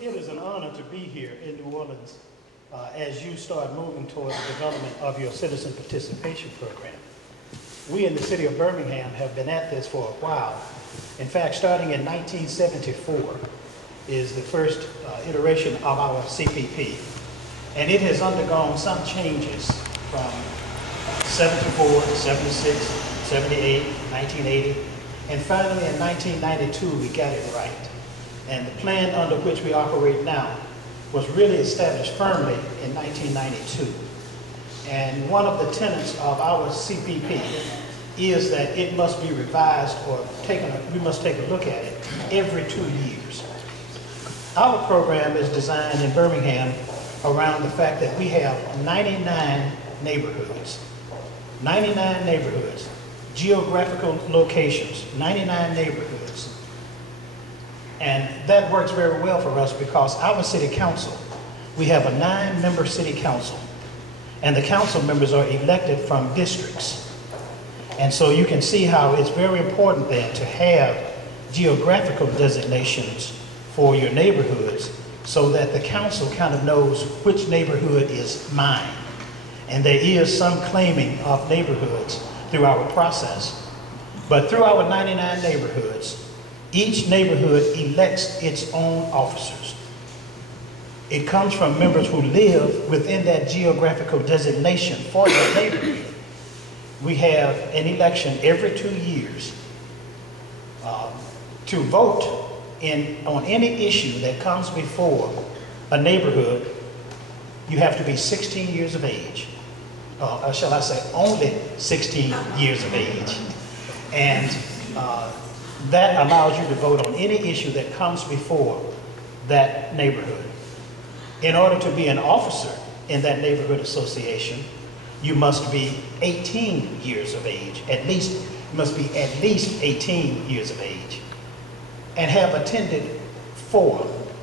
It is an honor to be here in New Orleans as you start moving toward the development of your citizen participation program. We in the city of Birmingham have been at this for a while. In fact, starting in 1974 is the first iteration of our CPP. And it has undergone some changes from 74, 76, 78, 1980, and finally in 1992 we got it right. And the plan under which we operate now was really established firmly in 1992. And one of the tenets of our CPP is that it must be revised or we must take a look at it every 2 years. Our program is designed in Birmingham around the fact that we have 99 neighborhoods. 99 neighborhoods, geographical locations, 99 neighborhoods. And that works very well for us because our city council, we have a 9-member city council, and the council members are elected from districts. And so you can see how it's very important then to have geographical designations for your neighborhoods so that the council kind of knows which neighborhood is mine. And there is some claiming of neighborhoods through our process. But through our 99 neighborhoods, each neighborhood elects its own officers. It comes from members who live within that geographical designation for that neighborhood. We have an election every 2 years to vote on any issue that comes before a neighborhood. You have to be 16 years of age. Or shall I say only 16 years of age. And that allows you to vote on any issue that comes before that neighborhood. In order to be an officer in that neighborhood association, you must be 18 years of age, you must be at least 18 years of age, and have attended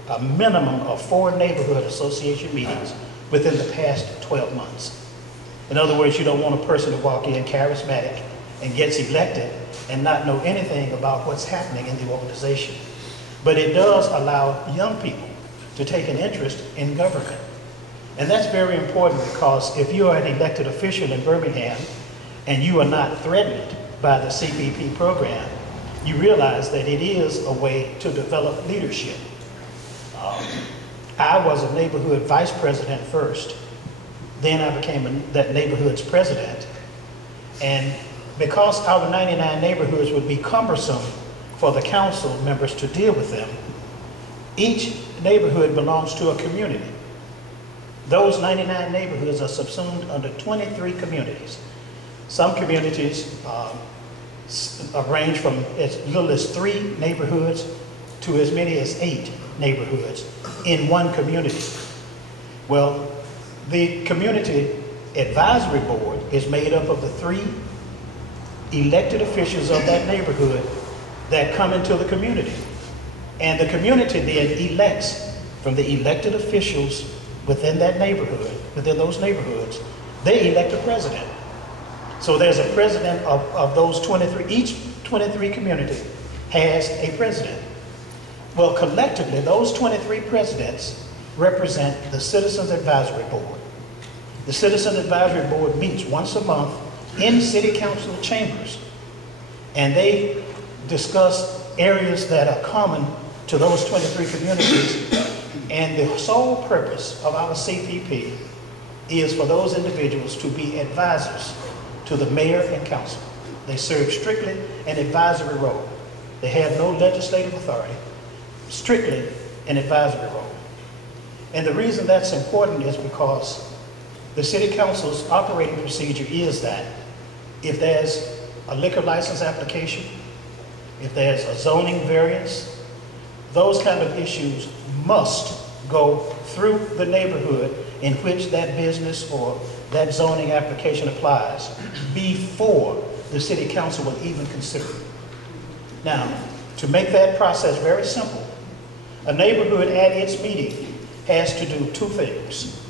a minimum of 4 neighborhood association meetings within the past 12 months. In other words, you don't want a person to walk in charismatic and gets elected and not know anything about what's happening in the organization. But it does allow young people to take an interest in government. And that's very important because if you are an elected official in Birmingham and you are not threatened by the CPP program, you realize that it is a way to develop leadership. I was a neighborhood vice president first. Then I became that neighborhood's president. And because our 99 neighborhoods would be cumbersome for the council members to deal with them, each neighborhood belongs to a community. Those 99 neighborhoods are subsumed under 23 communities. Some communities range from as little as 3 neighborhoods to as many as 8 neighborhoods in one community. Well, the community advisory board is made up of the 3 elected officials of that neighborhood that come into the community. And the community then elects from the elected officials within that neighborhood, within those neighborhoods, they elect a president. So there's a president of those 23, each 23 community has a president. Well, collectively, those 23 presidents represent the Citizens Advisory Board. The Citizen Advisory Board meets once a month in city council chambers, and they discuss areas that are common to those 23 communities. And the sole purpose of our CPP is for those individuals to be advisors to the mayor and council. They serve strictly an advisory role. They have no legislative authority, strictly an advisory role. And the reason that's important is because the city council's operating procedure is that if there's a liquor license application, if there's a zoning variance, those kind of issues must go through the neighborhood in which that business or that zoning application applies before the city council will even consider it. Now, to make that process very simple, a neighborhood at its meeting has to do 2 things.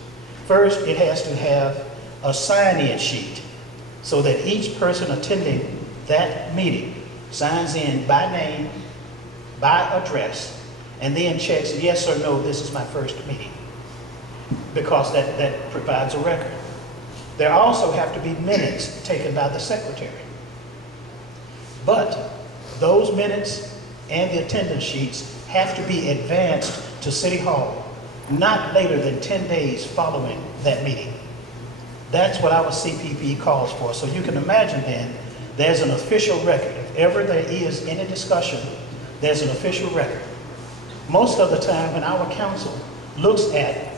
First, it has to have a sign-in sheet so that each person attending that meeting signs in by name, by address, and then checks yes or no, this is my first meeting, because that provides a record. There also have to be minutes taken by the secretary. But those minutes and the attendance sheets have to be advanced to City Hall not later than 10 days following that meeting. That's what our CPP calls for. So you can imagine then, there's an official record. If ever there is any discussion, there's an official record. Most of the time when our council looks at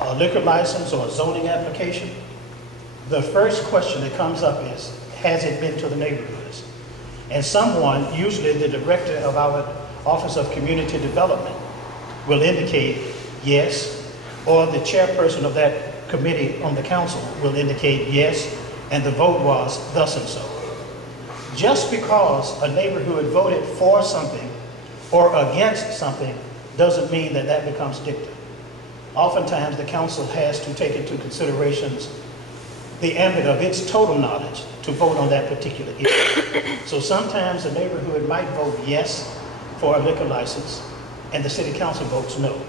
a liquor license or a zoning application, the first question that comes up is, has it been to the neighborhoods? And someone, usually the director of our Office of Community Development, will indicate yes, or the chairperson of that committee on the council will indicate yes, and the vote was thus and so. Just because a neighborhood voted for something or against something doesn't mean that that becomes dicta. Oftentimes the council has to take into considerations the ambit of its total knowledge to vote on that particular issue. So sometimes the neighborhood might vote yes for a liquor license and the city council votes no.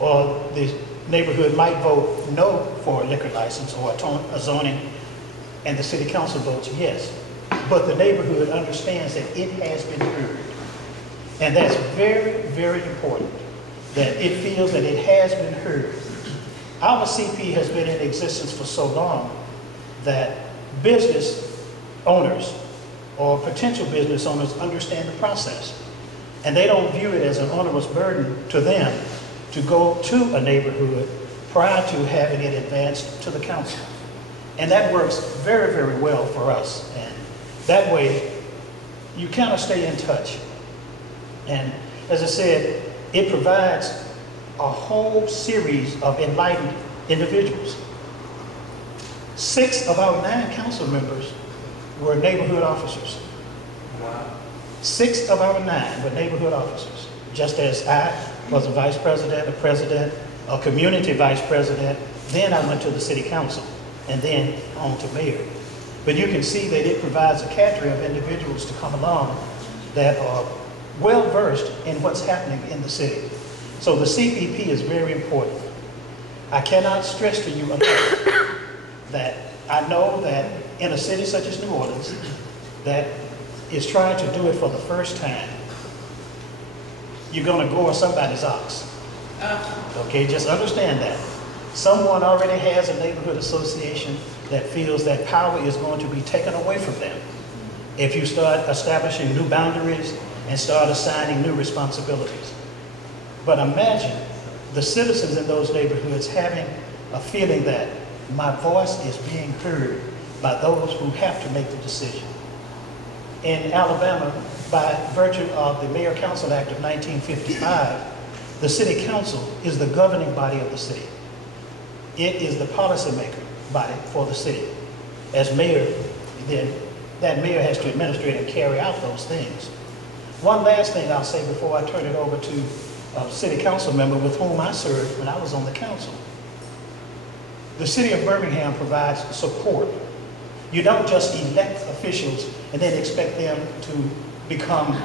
Or the neighborhood might vote no for a liquor license or a zoning and the city council votes yes. But the neighborhood understands that it has been heard. And that's very, very important, that it feels that it has been heard. Our CP has been in existence for so long that business owners or potential business owners understand the process. And they don't view it as an onerous burden to them to go to a neighborhood prior to having it advanced to the council. And that works very, very well for us. And that way, you kind of stay in touch. And as I said, it provides a whole series of enlightened individuals. 6 of our 9 council members were neighborhood officers. Wow. 6 of our 9 were neighborhood officers. Just as I was a vice president, a president, a community vice president, then I went to the city council, and then on to mayor. But you can see that it provides a cadre of individuals to come along that are well versed in what's happening in the city. So the CPP is very important. I cannot stress to you enough that I know that in a city such as New Orleans that is trying to do it for the first time, you're going to gore somebody's ox. Okay, just understand that. Someone already has a neighborhood association that feels that power is going to be taken away from them if you start establishing new boundaries and start assigning new responsibilities. But imagine the citizens in those neighborhoods having a feeling that my voice is being heard by those who have to make the decision. In Alabama, by virtue of the Mayor Council Act of 1955, the city council is the governing body of the city. It is the policymaker body for the city. As mayor, then that mayor has to administrate and carry out those things. One last thing I'll say before I turn it over to a city council member with whom I served when I was on the council. The city of Birmingham provides support. You don't just elect officials and then expect them to become,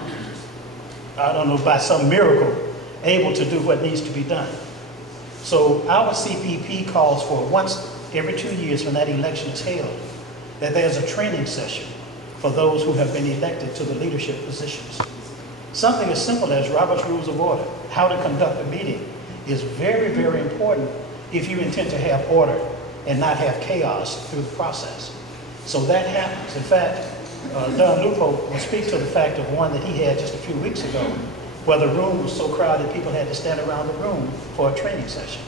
I don't know, by some miracle, able to do what needs to be done. So our CPP calls for once every 2 years when that election is held, that there's a training session for those who have been elected to the leadership positions. Something as simple as Robert's Rules of Order, how to conduct a meeting, is very, very important if you intend to have order and not have chaos through the process. So that happens. In fact, Don Lupo will speak to the fact of one that he had just a few weeks ago, where the room was so crowded people had to stand around the room for a training session.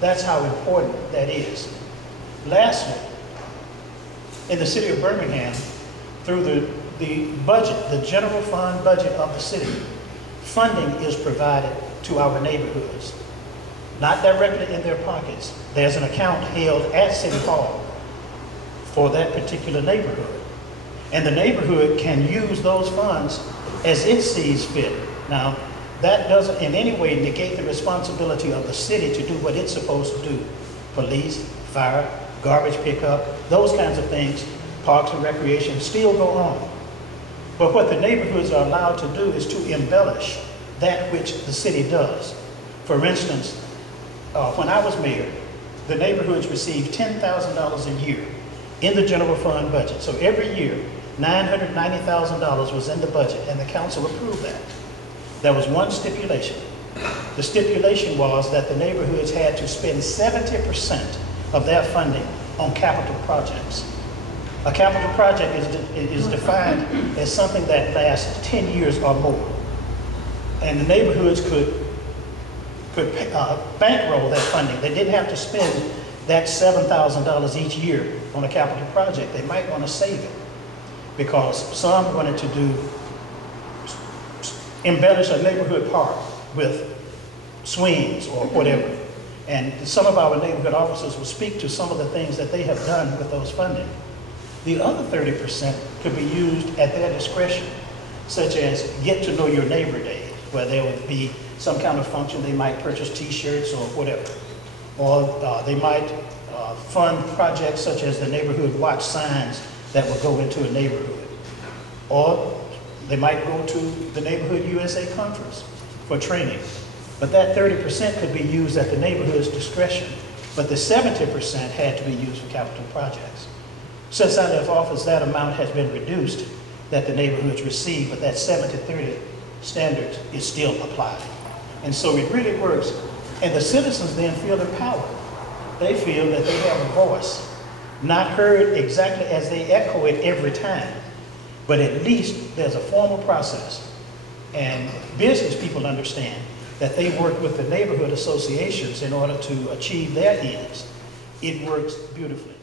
That's how important that is. Lastly, in the city of Birmingham, through the budget, the general fund budget of the city, funding is provided to our neighborhoods, not directly in their pockets. There's an account held at City Hall for that particular neighborhood. And the neighborhood can use those funds as it sees fit. Now, that doesn't in any way negate the responsibility of the city to do what it's supposed to do. Police, fire, garbage pickup, those kinds of things, parks and recreation still go on. But what the neighborhoods are allowed to do is to embellish that which the city does. For instance, when I was mayor, the neighborhoods received $10,000 a year in the general fund budget. So every year, $990,000 was in the budget, and the council approved that. There was one stipulation. The stipulation was that the neighborhoods had to spend 70% of their funding on capital projects. A capital project is defined as something that lasts 10 years or more. And the neighborhoods could bankroll that funding. They didn't have to spend that $7,000 each year on a capital project. They might want to save it because some wanted to embellish a neighborhood park with swings or whatever. And some of our neighborhood officers will speak to some of the things that they have done with those funding. The other 30% could be used at their discretion, such as Get to Know Your Neighbor Day, where there would be some kind of function. They might purchase t-shirts or whatever. Or they might fund projects such as the neighborhood watch signs that will go into a neighborhood. Or they might go to the Neighborhood USA Conference for training. But that 30% could be used at the neighborhood's discretion, but the 70% had to be used for capital projects. Since I left office, that amount has been reduced that the neighborhoods receive, but that 70-30 standard is still applied. And so it really works. And the citizens then feel empowered. They feel that they have a voice, not heard exactly as they echo it every time, but at least there's a formal process. And business people understand that they work with the neighborhood associations in order to achieve their ends. It works beautifully.